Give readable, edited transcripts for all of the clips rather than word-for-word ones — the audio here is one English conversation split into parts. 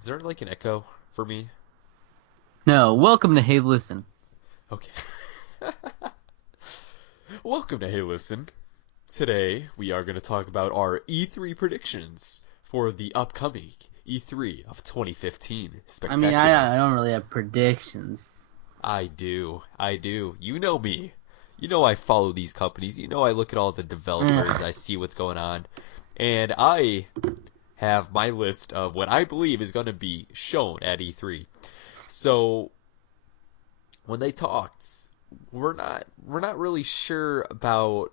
Is there like an echo for me? No, welcome to Hey Listen. Okay. Welcome to Hey Listen. Today we are going to talk about our E3 predictions for the upcoming E3 of 2015. I mean, Spectacular. I don't really have predictions. I do. I do. You know me. You know I follow these companies. You know I look at all the developers. Ugh. I see what's going on. And I have my list of what I believe is going to be shown at E3. So when they talked, we're not really sure about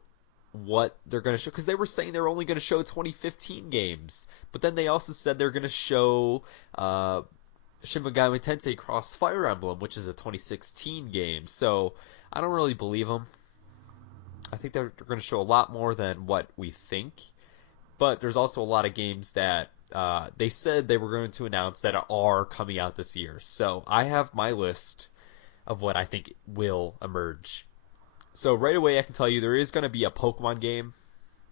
what they're going to show because they were saying they're only going to show 2015 games, but then they also said they're going to show Shin Megami Tensei Cross Fire Emblem, which is a 2016 game. So I don't really believe them. I think they're going to show a lot more than what we think, but there's also a lot of games that they said they were going to announce that are coming out this year. So I have my list of what I think will emerge. So right away, I can tell you there is going to be a Pokemon game.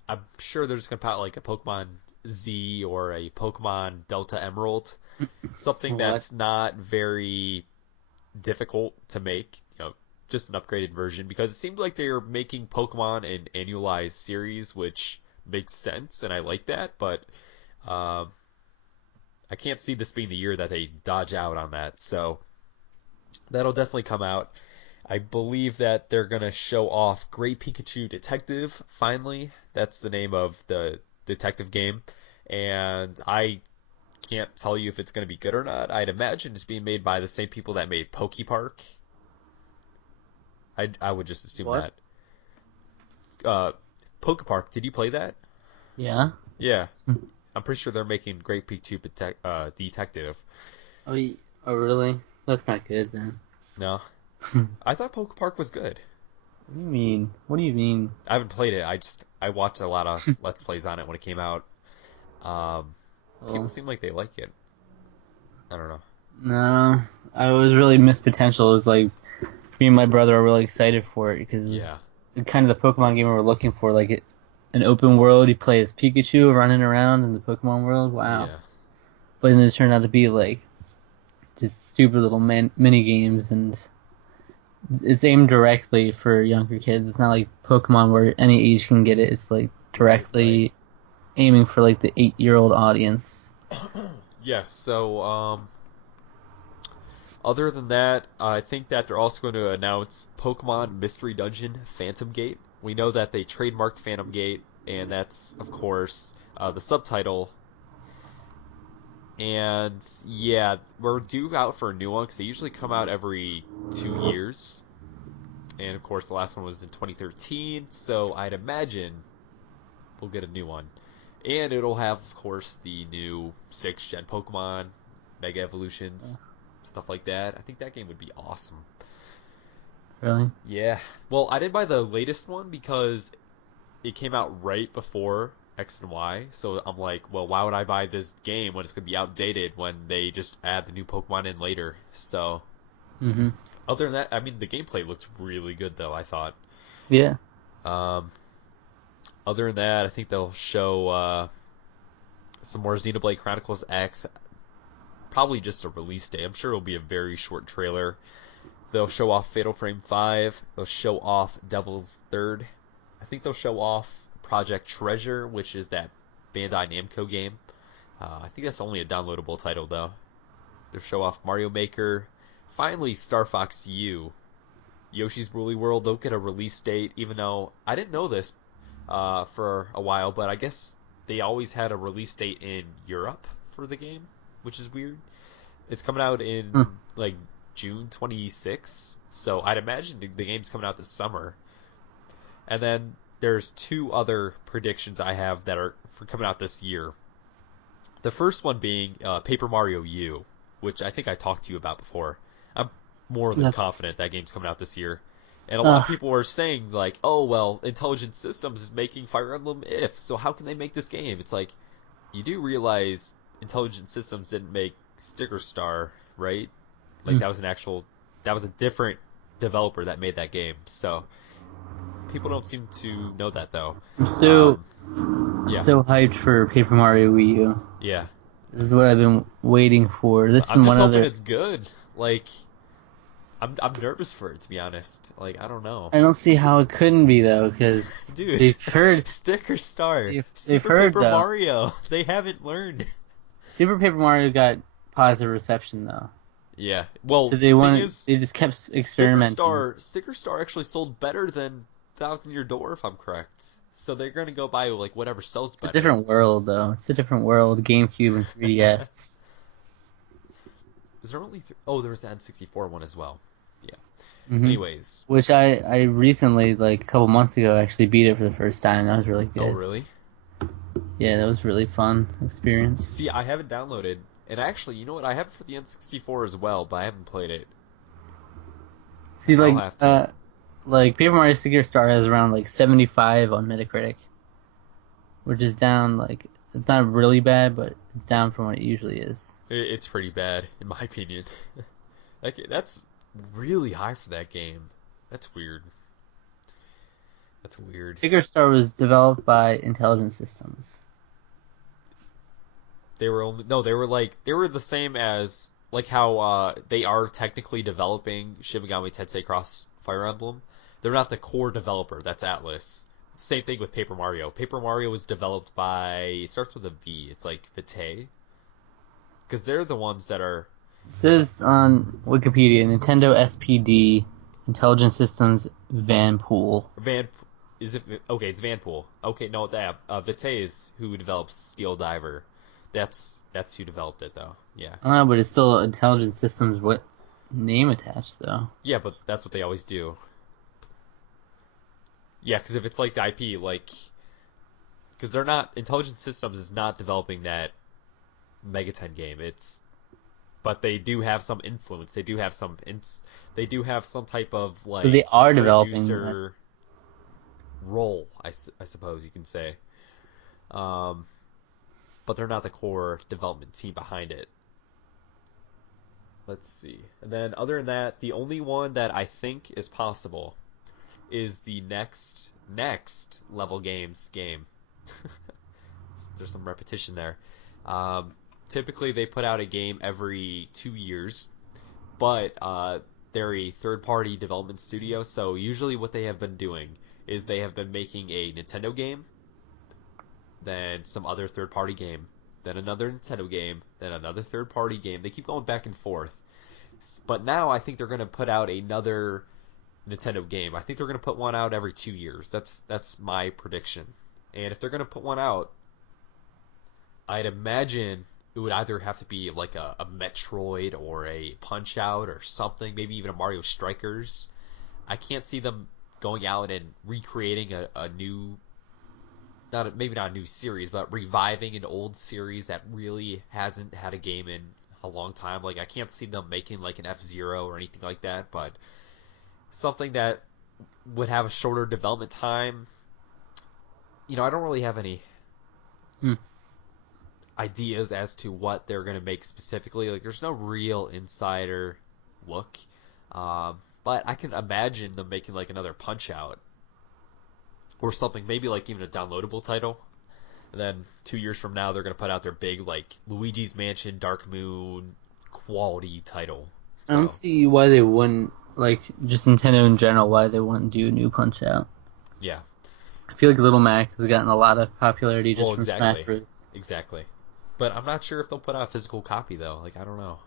I'm sure they're just going to put out like a Pokemon Z or a Pokemon Delta Emerald, something What? that's not very difficult to make. Just an upgraded version because it seemed like they were making Pokemon an annualized series, which makes sense, and I like that. But um, I can't see this being the year that they dodge out on that. So that'll definitely come out. I believe that they're going to show off Great Pikachu Detective finally. That's the name of the detective game. And I can't tell you if it's going to be good or not. I'd imagine it's being made by the same people that made Poke Park. I would just assume What? that. Uh, Poke Park, did you play that? Yeah. Yeah. I'm pretty sure they're making Great Pikachu Detective. Oh, oh, really? That's not good then. No. What I thought Poke Park was good. do you mean? What do you mean? I haven't played it. I watched a lot of Let's Plays on it when it came out. Um, People Well, seem like they like it. I don't know. no. I was really missed potential. It was like me and my brother are really excited for it because it was Yeah, kind of the Pokemon game we were looking for. An open world. You play as Pikachu running around in the Pokemon world. Wow. yeah, But then it turned out to be like just stupid little mini games, and it's aimed directly for younger kids. It's not like Pokemon where any age can get it. It's like right, right. directly aiming for like the 8-year-old audience. Yes. So, other than that, I think that they're also going to announce Pokemon Mystery Dungeon Phantom Gate. We know that they trademarked Phantom Gate, and that's of course the subtitle. And yeah, we're due out for a new one because they usually come out every 2 years. And of course, the last one was in 2013, so I'd imagine we'll get a new one. And it'll have, of course, the new 6th gen Pokemon, Mega Evolutions, stuff like that. I think that game would be awesome. Really? Yeah. Well, I didn't buy the latest one because it came out right before X and Y. So I'm like, well, why would I buy this game when it's going to be outdated when they just add the new Pokemon in later? So, Mm-hmm. other than that, I mean, the gameplay looks really good, though, I thought. Yeah. Um, Other than that, I think they'll show some more Xenoblade Chronicles X. Probably just a release day. I'm sure it'll be a very short trailer. They'll show off Fatal Frame 5. They'll show off Devil's Third. I think they'll show off Project Treasure, which is that Bandai Namco game. I think that's only a downloadable title, though. They'll show off Mario Maker. Finally, Star Fox U. Yoshi's Woolly World, they'll get a release date, even though I didn't know this for a while, but I guess they always had a release date in Europe for the game, which is weird. It's coming out Huh. in like June 26th, so I'd imagine the game's coming out this summer. And then there's two other predictions I have that are for coming out this year. The first one being Paper Mario U, which I think I talked to you about before. I'm more than That's. confident that game's coming out this year. And a lot of Uh, people are saying like, "Oh well, Intelligent Systems is making Fire Emblem If, so how can they make this game?" It's like you do realize Intelligent Systems didn't make Sticker Star, right? Like mm. that was a different developer that made that game. So people don't seem to know that though. I'm so Um, yeah, so hyped for Paper Mario Wii U. yeah. This is what I've been waiting for. This I'm and just one hoping other. it's good. Like, I'm nervous for it, to be honest. Like, I don't know. I don't see how it couldn't be though, because Dude, they've heard, Sticker Star, they've Super heard Paper though. Mario. They haven't learned. Super Paper Mario got positive reception though, Yeah. so Well, they the thing wanted, is, they just kept experimenting. Sticker Star actually sold better than Thousand Year Door, if I'm correct. So they're gonna go buy like whatever sells It's a better. different world though. It's a different world. GameCube and 3DS. Is there only oh, there was the N64 one as well. Yeah. hmm Anyways. Which I recently, like a couple months ago, actually beat it for the first time. That was really Oh, good. really? Yeah, that was really fun experience. See, I haven't downloaded, and actually, you know what? I have it for the N64 as well, but I haven't played it. See, I'll have to. like Paper Mario Sticker Star has around like 75 on Metacritic, which is down like it's not really bad, but it's down from what it usually is. It's pretty bad, in my opinion. Like, that's really high for that game. That's weird. That's weird. Sticker Star was developed by Intelligent Systems. They were only no, they were like they were the same as like how they are technically developing Shin Megami Tensei Cross Fire Emblem. They're not the core developer. That's Atlas. Same thing with Paper Mario. Paper Mario was developed by it starts with a V. It's like Vitae because they're the ones that are It says on Wikipedia, Nintendo SPD, Intelligent Systems, Vanpool. Van. Is it okay? It's Vanpool. Okay, no, that Vitae is who develops Steel Diver. That's who developed it though. Yeah, I don't know, but it's still Intelligent Systems. What name attached though? yeah, but that's what they always do. Yeah, because if it's like the IP, like because they're not Intelligent Systems is not developing that Megaten game. It's but they do have some influence. They do have some type of So they like are developing that. producer role, I suppose you can say. Um, but they're not the core development team behind it. Let's see. And then other than that, the only one that I think is possible is the next level games game. There's some repetition there. Um, Typically, they put out a game every 2 years, but they're a third-party development studio. So usually, what they have been doing is they have been making a Nintendo game, then some other third-party game, then another Nintendo game, then another third-party game. They keep going back and forth. But now I think they're going to put out another Nintendo game. I think they're going to put one out every 2 years. That's my prediction. And if they're going to put one out, I'd imagine it would either have to be like a Metroid or a Punch Out or something, maybe even a Mario Strikers. I can't see them going out and recreating a new, maybe not a new series, but reviving an old series that really hasn't had a game in a long time. Like I can't see them making like an F-Zero or anything like that, but something that would have a shorter development time. I don't really have any Hmm. ideas as to what they're going to make specifically. Like, there's no real insider look. But I can imagine them making like another Punch Out or something, maybe like even a downloadable title. And then 2 years from now, they're going to put out their big like Luigi's Mansion Dark Moon quality title. I don't So see why they wouldn't, like, just Nintendo in general, why they wouldn't do a new Punch Out. yeah, I feel like Little Mac has gotten a lot of popularity just well, from Smash exactly, Bros. exactly. But I'm not sure if they'll put out a physical copy though. Like, I don't know.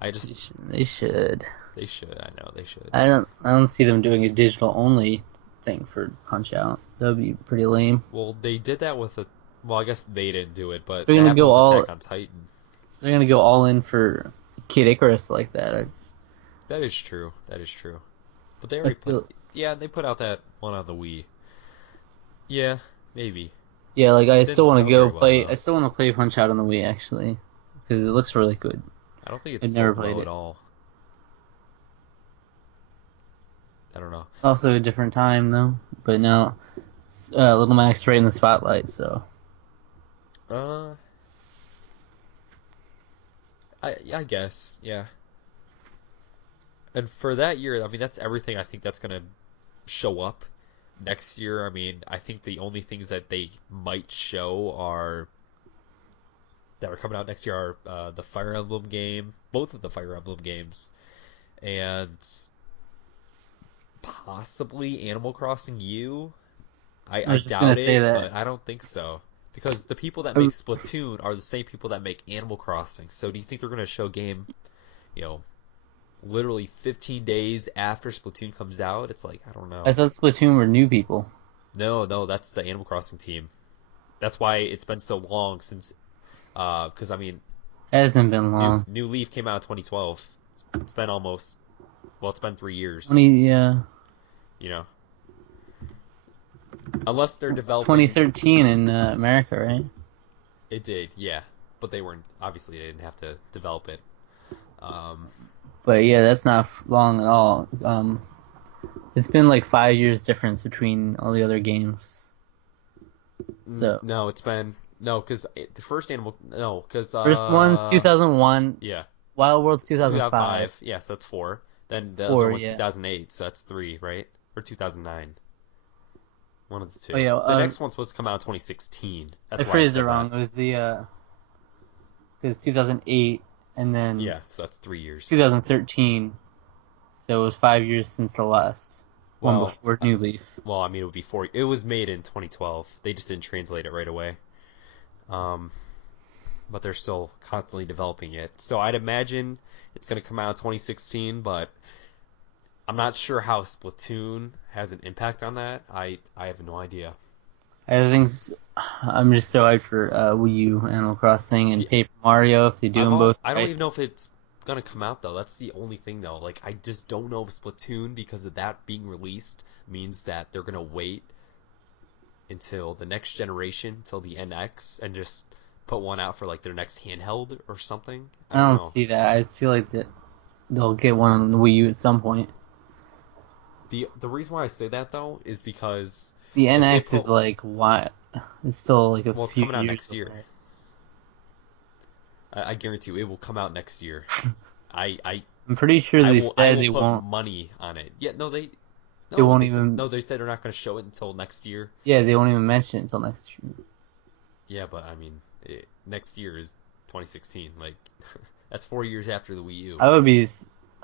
I just They should. They should. I know they should. I don't see them doing a digital only thing for Punch Out. That would be pretty lame. Well, they did that with a. Well, I guess they didn't do it, but They're that gonna happened go with all Attack on Titan. they're gonna go all in for Kid Icarus like that. That is true. That is true. But they I already put. feel Yeah, they put out that one on the Wii. Yeah, maybe. Yeah, like It didn't sell very well I though. still want to play Punch Out on the Wii actually because it looks really good. I don't think it I've never sold played well at it. all. I don't know. Also a different time though, but now Little Mac's right in the spotlight, so Uh, I guess yeah. And for that year, I mean, that's everything I think that's gonna show up next year. I mean, I think the only things that they might show are, that are coming out next year are the Fire Emblem game, both of the Fire Emblem games, and possibly Animal Crossing U. I I was just gonna doubt say it, that. but I don't think so. Because the people that I, make Splatoon are the same people that make Animal Crossing. So do you think they're going to show game, you know, literally 15 days after Splatoon comes out? It's like, I don't I know. thought Splatoon were new people. No, that's the Animal Crossing team. That's why it's been so long since, because I mean, It hasn't been New long. New Leaf came out in 2012. It's been almost, well, it's been 3 years. 20, yeah, You know, unless they're developing, 2013 in America, right? it did, yeah, but they weren't. Obviously, they didn't have to develop it. Um, But yeah, that's not long at all. It's been like 5 years difference between all the other games. So no, it's been no, because the first Animal, no, because first one's 2001, yeah, Wild World's 2005, 2005, yeah, so that's four. Then the other or one's yeah. 2008, so that's three, right? Or 2009, one of the Oh two. yeah, The next one's supposed to come out in 2016. I That's why I phrased it said that. wrong. It was because 2008 and then Yeah, so that's 3 years. 2013. So it was 5 years since the last one Well, before New Leaf. well, I mean, it would be four. It was made in 2012. They just didn't translate it right away. Um, but they're still constantly developing it. So I'd imagine it's going to come out in 2016, but I'm not sure how Splatoon has an impact on that. I have no idea. I think I'm just so hyped for Wii U, Animal Crossing, and See, Paper Mario if they do them both I don't right. even know if it's gonna come out though. That's the only thing though. Like I just don't know if Splatoon, because of that being released, means that they're gonna wait until the next generation, till the NX, and just put one out for like their next handheld or something. I I don't don't know. see that. I feel like that they'll get one on the Wii U at some point. The reason why I say that though is because The if they NX is put, like what? It's still like a well, it's few coming out years next year. away. I guarantee you it will come out next year. I I I'm pretty sure I they will I said will they put won't. money on it. Yeah, no, They no, won't they said even. no. They said they're not going to show it until next year. Yeah, they won't even mention it until next year. Yeah, but I mean, next year is 2016. Like, that's 4 years after the Wii U. I would be.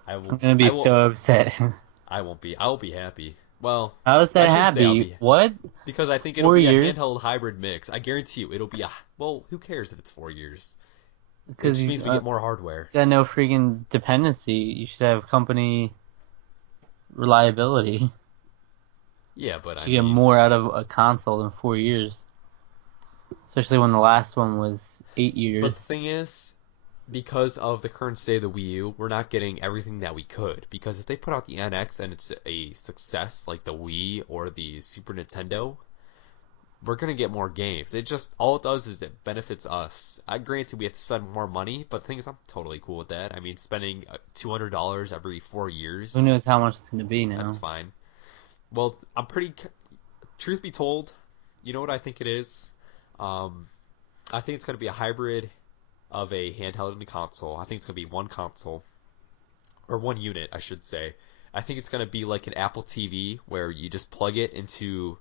I I'm will. gonna be I will. so upset. I won't be. I'll be happy. Well, How is I that shouldn't say I'll happy? be, What? because I think it'll Four be a years? handheld hybrid mix. I guarantee you, it'll be a. Well, who cares if it's 4 years? It Because just you means we get more hardware. got no freaking dependency. You should have company reliability. You Yeah, but I should get mean, more out of a console in 4 years. Especially when the last one was eight but the years. thing is, because of the current state of the Wii U, we're not getting everything that we could. Because if they put out the NX and it's a success like the Wii or the Super Nintendo, we're gonna get more games. It just, all it does is it benefits us. I granted we have to spend more money, but the thing is, I'm totally cool with that. I mean, spending $200 every four Who years, knows how much it's going to be that's now? fine. Well, I'm pretty. Truth be told, you know what I think it is? Um, I think it's gonna be a hybrid of a handheld and a console. I think it's gonna be one console, or one unit, I should say. I think it's gonna be like an Apple TV where you just plug it into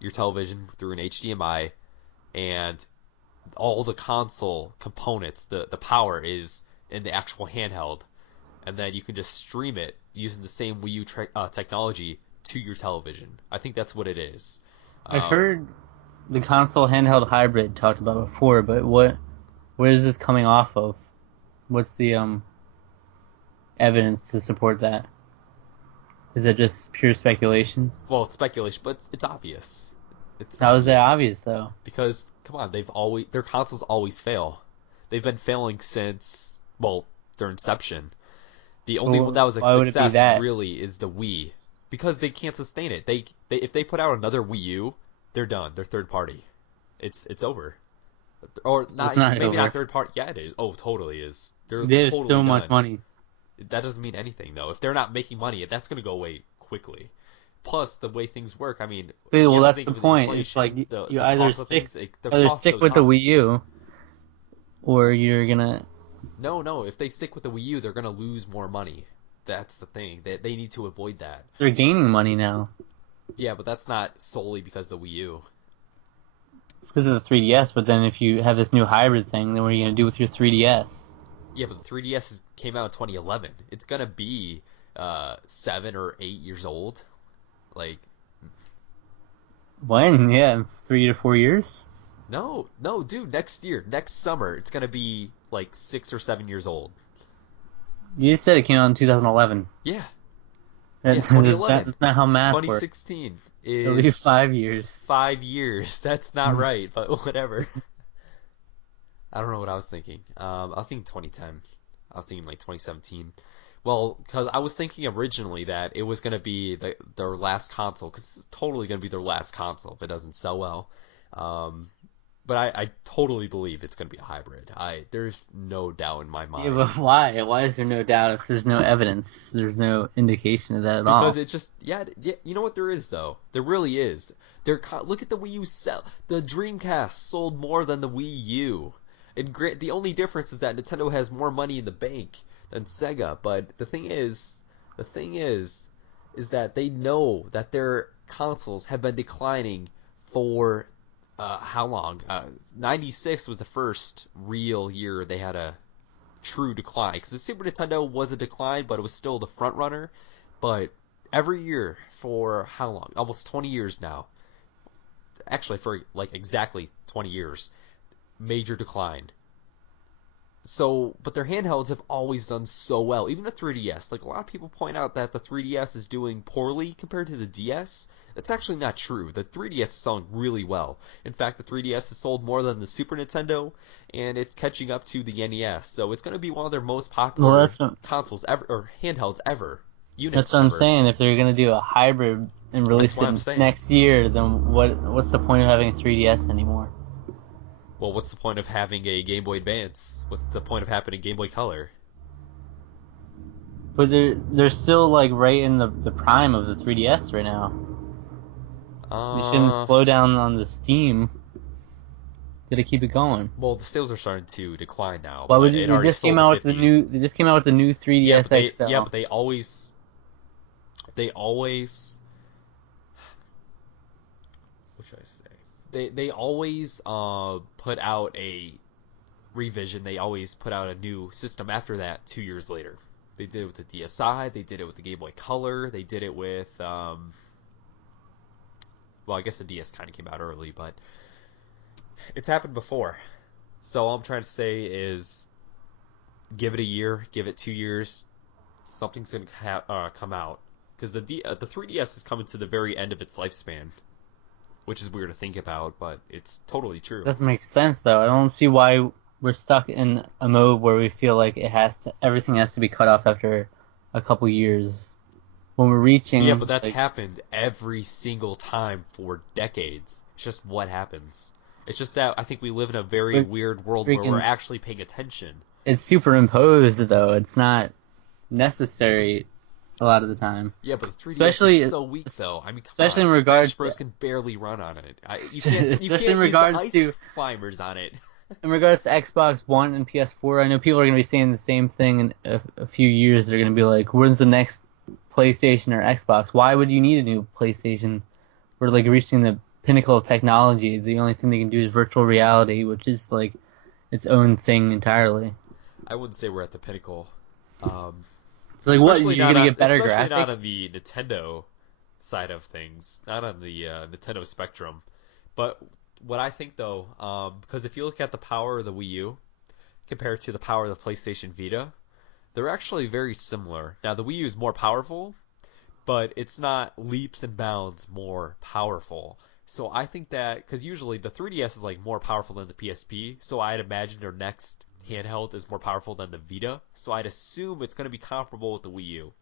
your television through an HDMI, and all the console components, the power is in the actual handheld, and then you can just stream it using the same Wii U technology to your television. I think that's what it is. I've Um, heard the console handheld hybrid talked about before, but where is this coming off of? What's the evidence to support that? Is it just pure speculation? well, it's speculation, but it's obvious. It's How is that obvious obvious though? because come on, their consoles always fail. They've been failing since, well, their inception. The only one Well, that was a why would it be success that? really is the Wii, because they can't sustain it. They if they put out another Wii U, they're done. They're third party. It's over. Or It's not even, not maybe not over. third party. Yeah, it is. Oh, totally is. They're They have totally so much done. money. That doesn't mean anything though. If they're not making money, that's going to go away quickly. Plus, the way things work, I mean, But, you well, have to that's think the of point. It's like inflation, you the cost of things. The either cost stick goes with the up. Wii U, or you're gonna. No, no. If they stick with the Wii U, they're going to lose more money. That's the thing. They need to avoid that. They're gaining money now. Yeah, but that's not solely because of the Wii U. because of the 3DS. But then if you have this new hybrid thing, then what are you gonna do with your 3DS? Yeah, but the 3DS came out in 2011. It's gonna be 7 or 8 years old. Like, When? Yeah, 3 to 4 years. no, no, dude. Next year, next summer, it's gonna be like 6 or 7 years old. You just said it came out in 2011. Yeah, yeah, That's 2011. not how math works. 2016 It'll be is 5 years. 5 years. That's not right, but whatever. I don't know what I was thinking. I was thinking 2010. I was thinking like 2017. Well, because I was thinking originally that it was going to be their last console, because it's totally going to be their last console if it doesn't sell well. Um, but I totally believe it's going to be a hybrid. There's no doubt in my Yeah, but mind why? Why is there no doubt if there's no evidence? There's no indication of that at because all. it just yeah. You know what there is though? There really is. Look at the Wii U sell. The Dreamcast sold more than the Wii U. And the only difference is that Nintendo has more money in the bank than Sega. But the thing is that they know that their consoles have been declining for how long? 96 was the first real year they had a true decline because the Super Nintendo was a decline, but it was still the front runner. But every year for how long? Almost 20 years now. Actually, for like exactly 20 years, major decline. So, but their handhelds have always done so well. Even the 3DS, like a lot of people point out that the 3DS is doing poorly compared to the DS. That's actually not true. The 3DS is selling really well. In fact, the 3DS has sold more than the Super Nintendo, and it's catching up to the NES. So it's going to be one of their most Well, popular consoles ever, or handhelds ever, that's units what I'm ever. saying. If they're gonna do a hybrid and That's release what it I'm saying. next year, then what's the point of having a 3DS anymore? Well, what's the point of having a Game Boy Advance? What's the point of having a Game Boy Color? But they're still like right in the prime of the 3DS right now. They shouldn't Uh, slow down on the Steam. Gotta keep it going. well, the sales are starting to decline now, Why would but you? it already sold to 50. They just came out with the new Yeah, 3DS but they yeah, XL. but they always what should I say? They always put out a revision. They always put out a new system after that 2 years later. They did it with the DSi, they did it with the Game Boy Color, they did it with well, I guess the DS kind of came out early, but it's happened before. So all I'm trying to say is give it a year, give it 2 years, something's gonna come out because the 3DS is coming to the very end of its lifespan, which is weird to think about, but it's totally true. Doesn't make sense though. I don't see why we're stuck in a mode where we feel like everything has to be cut off after a couple years when we're Yeah, but reaching that's like happened every single time for decades. It's just what happens. It's just that I think we live in a very it's weird world where we're freaking actually paying attention. it's superimposed though. It's not necessary a lot of the time. Yeah, but the 3DS is Especially so weak, though. I mean, come especially in on, Smash regards Bros. to Can barely run on it. You especially in can't use the regards ice to climbers on it. Xbox One and PS4, I know people are going to be saying the same thing in a few years. They're going to be like, "When's the next PlayStation or Xbox? Why would you need a new PlayStation? We're like reaching the pinnacle of technology. The only thing they can do is virtual reality, which is like its own thing entirely. I wouldn't say we're at the pinnacle, um, So like, what? You're going to get better especially not on graphics? the Nintendo side of things, not on the Nintendo Spectrum. But what I think though, because if you look at the power of the Wii U compared to the power of the PlayStation Vita, they're actually very similar. Now the Wii U is more powerful, but it's not leaps and bounds more powerful. So I think that because usually the 3DS is like more powerful than the PSP, so I'd imagine their next handheld is more powerful than the Vita. So I'd assume it's going to be comparable with the Wii U.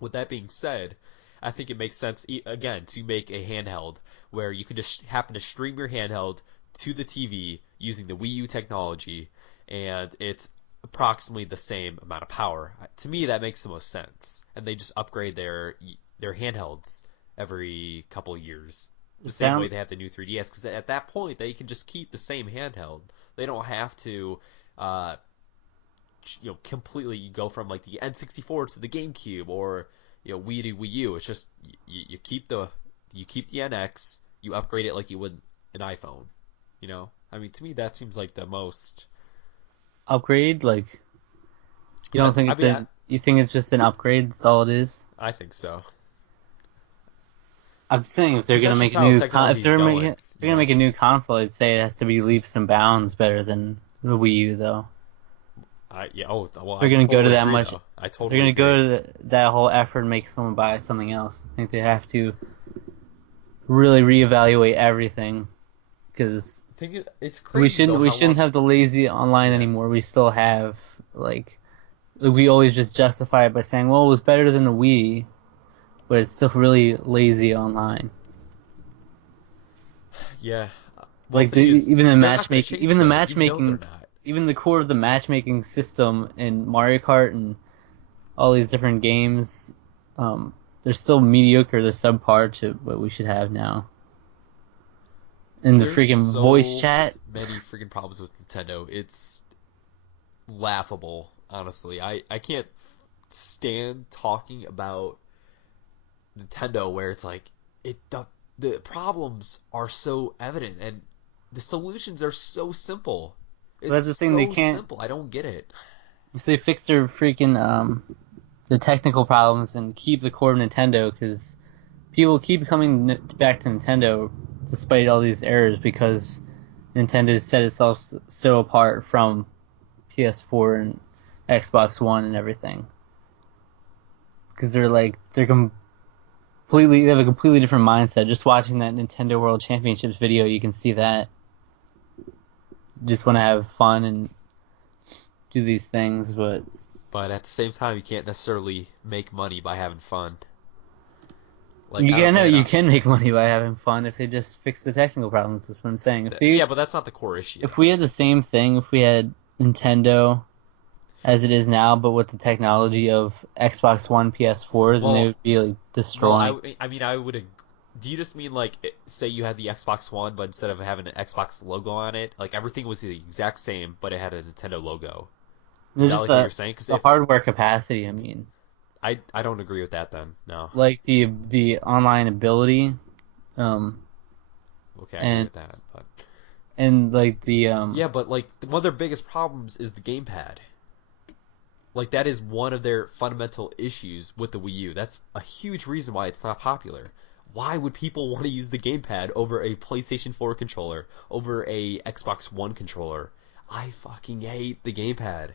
With that being said, I think it makes sense again to make a handheld where you can just happen to stream your handheld to the TV using the Wii U technology, and it's approximately the same amount of power. To me, that makes the most sense, and they just upgrade their handhelds every couple of years, the same way Sound they have the new 3DS. Because at that point, they can just keep the same handheld. They don't have to uh, completely go from like the N64 to the GameCube or Wii to Wii U. It's just you keep the NX, you upgrade it like you would an iPhone. You know, I mean, to me that seems like the most. Upgrade, like you don't That's think I it's mean a you think it's just an upgrade? That's all it is. I think so I'm saying if they're because gonna that's make just a how new if technology's going. if they're You gonna know, make a new console, I'd say it has to be leaps and bounds better than the Wii U, though. yeah. Oh well, If I they're gonna go to totally that agree much, though. I if they're totally gonna go agree. to that whole effort and make someone buy something else, I think they have to really reevaluate everything because It's crazy though we how shouldn't long. have the lazy online Yeah. anymore. We still have like we always just justify it by saying, well, it was better than the Wii, but it's still really lazy online. Yeah. Well, the Like thing is, even the they're not going to matchmaking, change though. You know they're matchmaking, not. even the core of the matchmaking system in Mario Kart and all these different games, um, they're still mediocre. They're subpar to what we should have now. And the There's freaking voice so chat, many freaking problems with Nintendo. It's laughable, honestly. I can't stand talking about Nintendo where it's like the problems are so evident and the solutions are so simple. but It's that's the thing they so can't. simple. I don't get it. If they fix their freaking the technical problems and keep the core of Nintendo, because people keep coming back to Nintendo despite all these errors because Nintendo set itself so apart from PS4 and Xbox One and everything. Because they're completely they have a completely different mindset. Just watching that Nintendo World Championships video, you can see that. Just want to have fun and do these things, but But at the same time, you can't necessarily make money by having fun. Like you I don't, can know man. you can make money by having fun if they just fix the technical problems. That's what I'm saying. Yeah, but that's not the core issue. If we had the same thing, if we had Nintendo as it is now, but with the technology of Xbox One, PS4, then they Well, would be like well, destroying. I mean, I would. Do you just mean like, say you had the Xbox One, but instead of having an Xbox logo on it, like everything was the exact same, but it had a Nintendo logo? Is There's that just like what you're saying? Because the if hardware capacity. I mean, I don't agree with that, then no. like the online ability, um, Okay, I agree and with that, but like the yeah, but like one of their biggest problems is the gamepad. Like that is one of their fundamental issues with the Wii U. That's a huge reason why it's not popular. Why would people want to use the gamepad over a PlayStation 4 controller, over a Xbox One controller? I fucking hate the gamepad.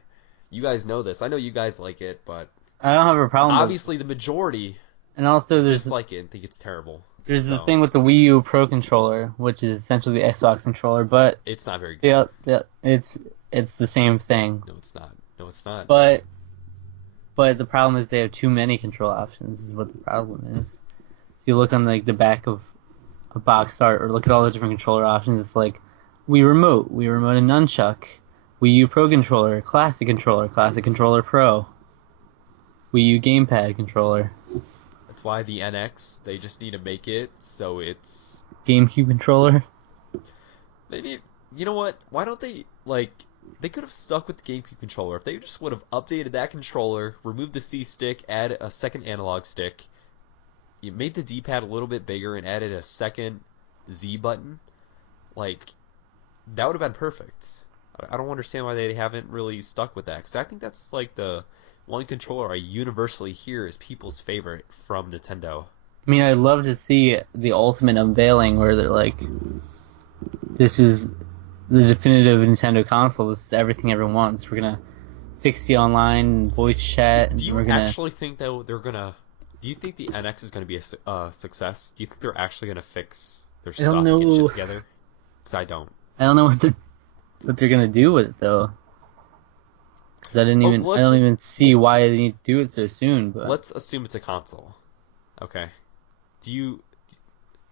You guys know this. I know you guys like it, but I don't have a problem with. obviously the majority And also, dislike it and think it's terrible. there's the So, thing with the Wii U Pro controller, which is essentially the Xbox controller, but it's not very good. yeah, it's the same thing. No, it's not. No, it's not. But the problem is they have too many control options. Is what the problem is. If you look on like the back of a box art or look at all the different controller options, it's like Wii Remote and Nunchuck, Wii U Pro controller, Classic Controller Pro, Wii U Gamepad controller, That's why the NX, they just need to make it so it's GameCube controller. they need. You know what? Why don't they like? They could have stuck with the GameCube controller if they just would have updated that controller, removed the C stick, add a second analog stick. You made the D-pad a little bit bigger and added a second Z button. Like that would have been perfect. I don't understand why they haven't really stuck with that because I think that's like the one controller I universally hear is people's favorite from Nintendo. I mean, I'd love to see the ultimate unveiling where they're like, this is the definitive Nintendo console. This is everything everyone wants. We're gonna fix the online voice chat, Do and you we're gonna. actually think though they're gonna? Do you think the NX is gonna be a success? Do you think they're actually gonna fix their I don't stuff and get shit know. together? Because I don't. I don't know what they're gonna do with it though. Because Oh, I let's don't just even see why they need to do it so soon. But let's assume it's a console. Okay. Do you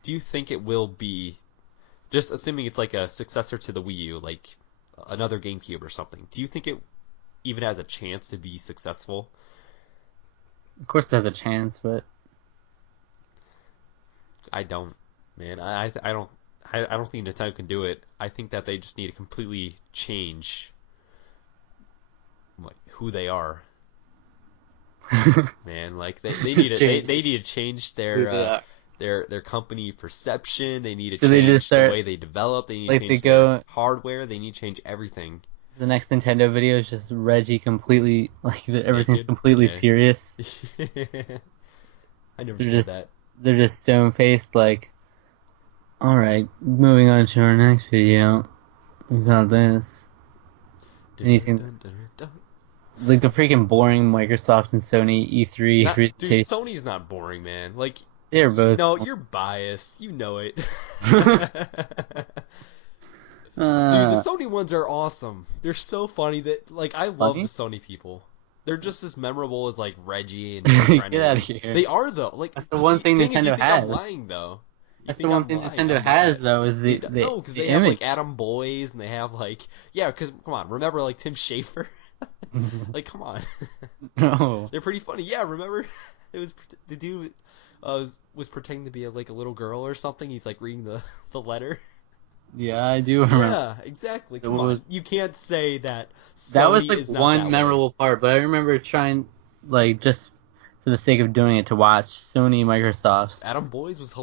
do you think it will be just assuming it's like a successor to the Wii U, like another GameCube or something? Do you think it even has a chance to be successful? of course, there's a chance. But I don't, man. I don't. I don't think Nintendo can do it. I think that they just need to completely change like who they are, man. Like they need to change they need to change who their they are. their company perception. They need to So they just change the start way they develop. They need to like they change their go hardware. They need to change everything. the next Nintendo video is just Reggie completely like everything's Naked. completely Yeah. serious. I never They're said just that. they're just stone faced like, all right, moving on to our next video. We got this. Dun, Anything dun, dun, dun. like the freaking boring Microsoft and Sony E3 Not, dude. presentation. Sony's not boring, man. Like, They're both no, you're biased. You know it. Dude, the uh, Sony ones are awesome. They're so funny that like I love the funny. Sony people. They're just as memorable as like Reggie and Get out of Trendy. here. They are though. Like That's the one thing thing is, you Nintendo think I'm has. lying though. You That's the think one I'm thing lying? Nintendo I'm not. has though is They the no, because the they have like image. Adam Boys and they have like yeah. Because come on, remember like Tim Schafer? Like come on, No. they're pretty funny. Yeah, remember it was the dude was pretending to be like a little girl or something. He's like reading the letter. Yeah, I do remember. Yeah, exactly. It Come on. was You can't say that that was Sony like is not one that way. memorable part, but I remember trying like just for the sake of doing it to watch Sony Microsoft's. Adam Boys was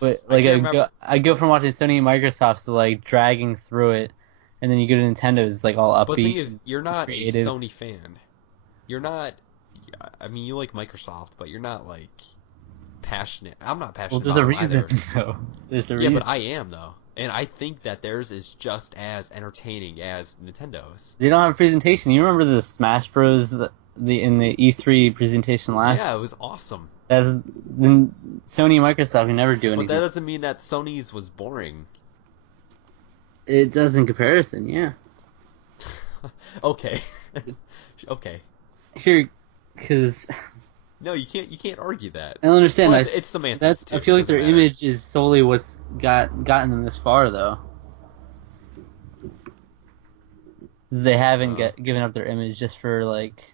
But hilarious. I like can't remember. I go from watching Sony and Microsoft's to like dragging through it, and then you go to Nintendo's it's like all But the thing upbeat is, and you're not a creative. Sony fan. You're not. I mean, you like Microsoft, but you're not like passionate. I'm not Well, passionate there's about a them reason either. though. There's a Yeah, but reason. I am though, and I think that theirs is just as entertaining as Nintendo's. They don't have a presentation. You remember the Smash Bros. The in the E3 presentation last? Yeah, it was awesome. That's then Sony and Microsoft can never do But that anything. doesn't mean that Sony's was boring. It does in comparison, yeah. Okay. Okay. Here, because No, you can't argue that. I don't understand. Plus, it's semantics That's I too. feel It like doesn't their matter. image is solely what's gotten them this far, though. They haven't Uh, given up their image just for like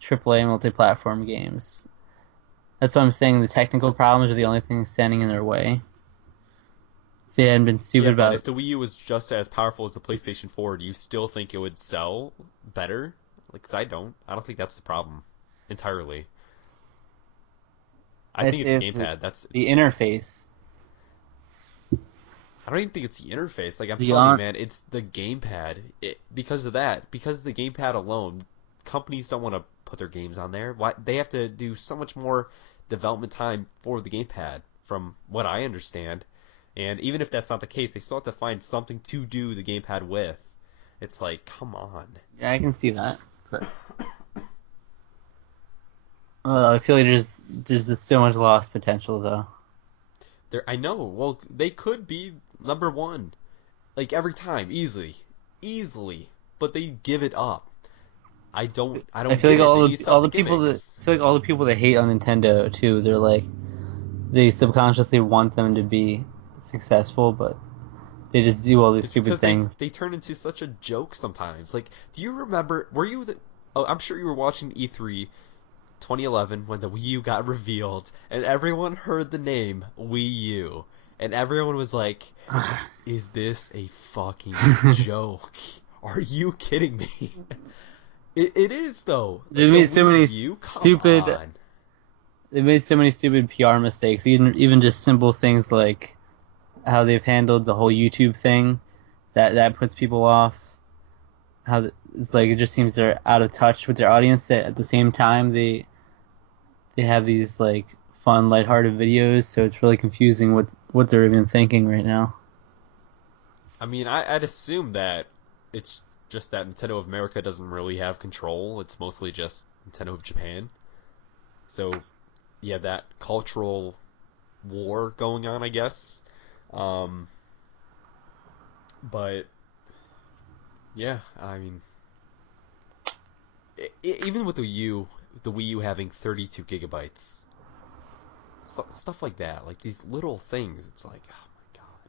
AAA multi-platform games. That's why I'm saying the technical problems are the only thing standing in their way. If they hadn't been yeah, stupid but about, if the Wii U was just as powerful as the PlayStation 4, do you still think it would sell better? Like, 'cause I don't. I don't think that's the problem entirely. I I think it's say, the if gamepad. That's the it's. interface I don't even think it's the interface. Like I'm telling you, beyond. man, it's the gamepad. Because of that, because of the gamepad alone, companies don't want to put their games on there. Why they have to do so much more development time for the gamepad, from what I understand. And even if that's not the case, they still have to find something to do the gamepad with. It's like, come on. Yeah, I can see that. But I feel like there's just so much lost potential, though. I know. Well, they could be number one, like every time, easily, easily. But they give it up. I don't. I I don't feel like get it. They need to all stop the the people that gimmicks. I feel like all the people that hate on Nintendo too, they're like they subconsciously want them to be successful, but they just do all these It's stupid because they things. they turn into such a joke sometimes. Like, do you remember? Were you the? Oh, I'm sure you were watching E3 2011 when the Wii U got revealed, and everyone heard the name Wii U, and everyone was like, "Is this a fucking joke? Are you kidding me?" It is though. They Like the made so Wii many U. Come stupid. on. They made so many stupid PR mistakes. Even just simple things like how they've handled the whole YouTube thing. That puts people off. It's like it just seems they're out of touch with their audience. At the same time, they have these like fun, lighthearted videos. So it's really confusing what they're even thinking right now. I mean, I'd assume that it's just that Nintendo of America doesn't really have control. It's mostly just Nintendo of Japan. So you have that cultural war going on, I guess. Um, but yeah, I mean, even with the Wii U having 32 gigabytes, stuff like that, like these little things, it's like, oh my god.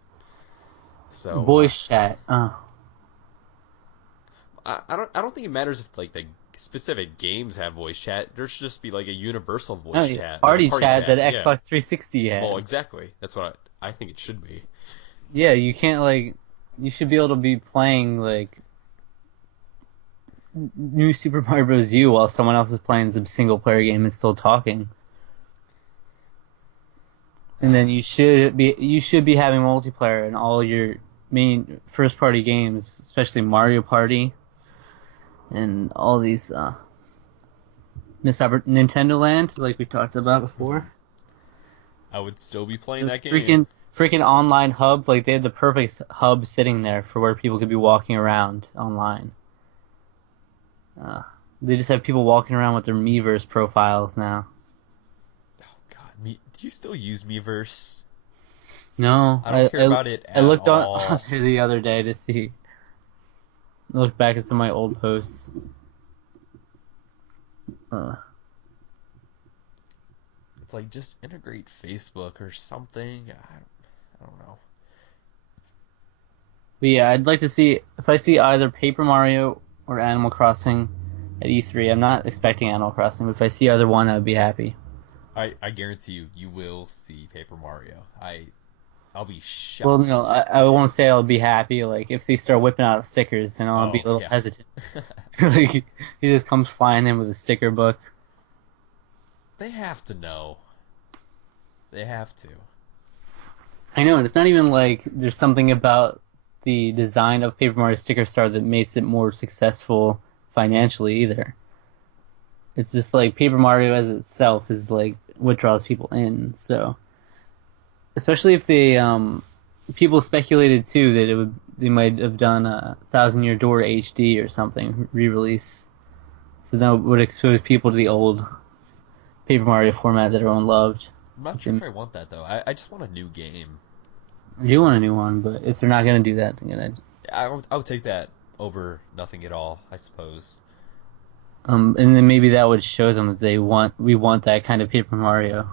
So Voice chat. I don't think it matters if like the specific games have voice chat. There should just be like a universal No, voice chat, like a party party chat that chat. Yeah. Xbox 360 Well, had. exactly. That's what I think it should be. Yeah, you can't like. You should be able to be playing like new Super Mario Bros. U while someone else is playing some single player game and still talking. And then you should be having multiplayer in all your main first party games, especially Mario Party and all these Nintendo Land, like we talked about before. I would still be playing The that game. freaking online hub, like they had the perfect hub sitting there for where people could be walking around online. Uh, they just have people walking around with their Miiverse profiles now. Oh God, me. Do you still use Miiverse? No, I don't care about it I at looked on all. there the other day to see, look back at some of my old posts. Uh, It's like just integrate Facebook or something. I don't know. but yeah, I'd like to see if I see either Paper Mario or Animal Crossing at E3. I'm not expecting Animal Crossing, but if I see either one, I'd be happy. I guarantee you will see Paper Mario. I'll be Well, no, shocked. I won't say I'll be happy. Like if they start whipping out stickers, then I'll be Oh a little yeah. hesitant. Like he just comes flying in with a sticker book. They have to know. They have to. I know, and it's not even like there's something about the design of Paper Mario Sticker Star that makes it more successful financially either. It's just like Paper Mario as itself is like what draws people in. So especially if people speculated too that they might have done a Thousand Year Door HD or something re-release. So that would expose people to the old Paper Mario format that everyone loved. I'm not sure if I want that though. I just want a new game. I do want a new one, but if they're not gonna do that, they're gonna I would take that over nothing at all, I suppose. and then maybe that would show them that we want that kind of Paper Mario.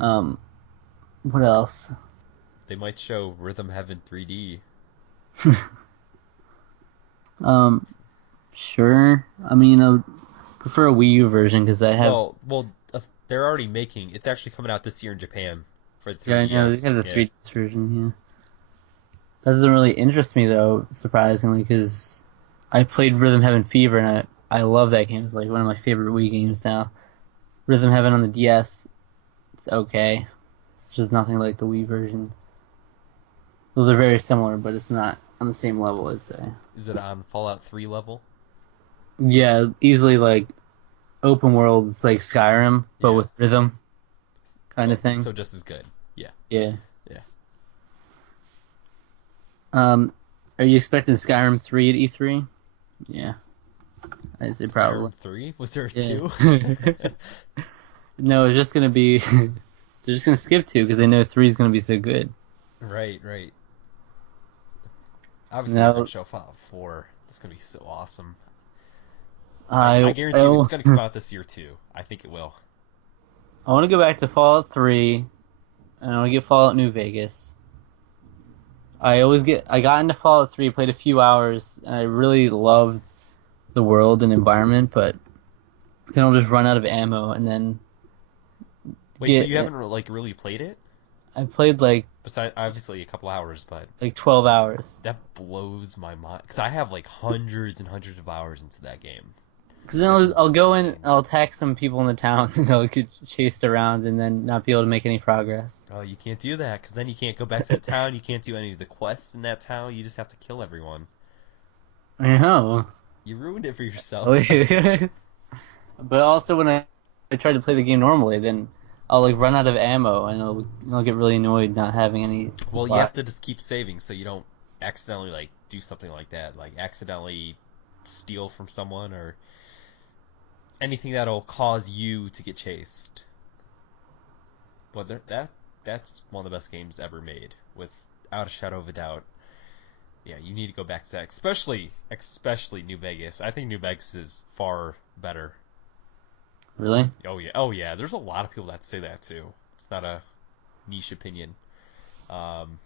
Um, what else? They might show Rhythm Heaven 3D. Um, sure. I mean, I would prefer a Wii U version because I have. They're already making. It's actually coming out this year in Japan for the Yeah, I know they 3DS. have the Yeah, 3DS version. Yeah, that doesn't really interest me though, surprisingly, because I played Rhythm Heaven Fever and I love that game. It's like one of my favorite Wii games now. Rhythm Heaven on the DS, it's okay. It's just nothing like the Wii version. Well, they're very similar, but it's not on the same level, I'd say. is it on Fallout 3 level? Yeah, easily like open world, it's like Skyrim, but Yeah. with rhythm kind Oh, of thing. so just as good. Yeah, Yeah. yeah. Um, are you expecting Skyrim 3 at E3? Yeah, I'd say probably. Skyrim 3? Was there a Yeah. 2? No, it's just gonna be. They're just gonna skip 2 because they know 3 is gonna be so good. Right, right. Obviously, they're gonna Now, show Fallout 4. That's gonna be so awesome. I I guarantee you, it's I, gonna come out this year too. I think it will. I want to go back to Fallout 3, and I want to get Fallout New Vegas. I got into Fallout 3, played a few hours, and I really loved the world and environment, but then I'll just run out of ammo, and then Wait, so you get. haven't really played it? I played Besides, obviously, a couple hours, but 12 hours. that blows my mind because I have like hundreds and hundreds of hours into that game. Because then That's I'll go in, insane. I'll attack some people in the town, and they'll get chased around, and then not be able to make any progress. Oh, you can't do that because then you can't go back to that town. You can't do any of the quests in that town. You just have to kill everyone. I know. You ruined it for yourself. But also when I try to play the game normally, then I'll like run out of ammo, and I'll get really annoyed not having any Well, you supply. have to just keep saving so you don't accidentally like do something like that, like accidentally steal from someone or anything that'll cause you to get chased. But that's one of the best games ever made, without a shadow of a doubt. Yeah, you need to go back to that, especially New Vegas. I think New Vegas is far better. Really? Oh yeah. There's a lot of people that say that too. It's not a niche opinion. Um,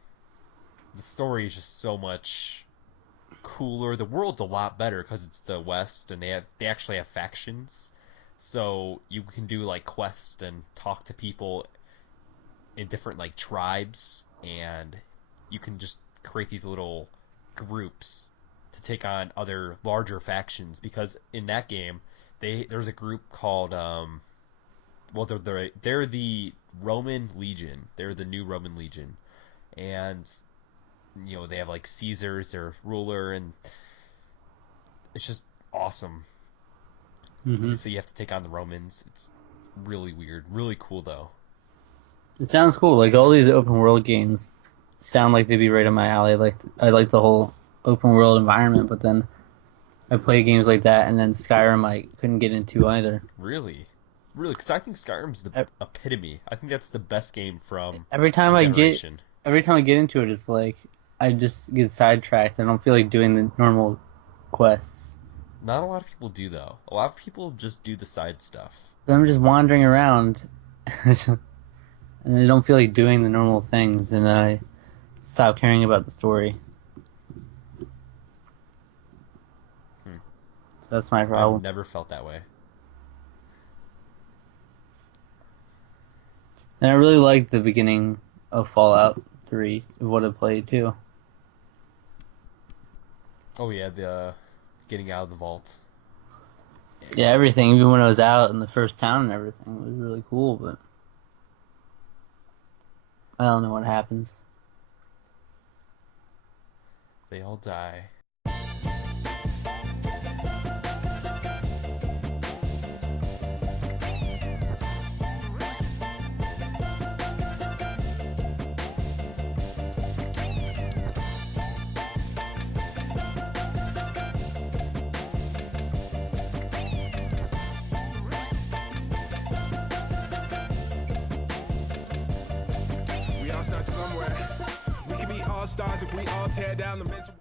the story is just so much cooler. The world's a lot better because it's the West and they actually have factions. So you can do like quests and talk to people in different like tribes and you can just create these little groups to take on other larger factions because in that game there's a group called well, they're the Roman Legion. They're the new Roman Legion, and they have like Caesar as their ruler, and it's just awesome. Hmm. So you have to take on the Romans. It's really weird, really cool though. It sounds cool. Like all these open world games sound like they'd be right up my alley. Like I like the whole open world environment, but then I play games like that, and then Skyrim I couldn't get into either. Really, really, because I think Skyrim's the E- epitome. I think that's the best game from Every the time I get, generation. every time I get into it, it's like I just get sidetracked. I don't feel like doing the normal quests. Not a lot of people do though. A lot of people just do the side stuff. But I'm just wandering around, and I don't feel like doing the normal things, and then I stop caring about the story. Hmm. So that's my I've problem. never felt that way. And I really liked the beginning of Fallout 3, of what I played too. Oh yeah, the getting out of the vault. Yeah, everything, even when I was out in the first town and everything, was really cool, but I don't know what happens. They all die. We all start somewhere. We can be all stars if we all tear down the mental.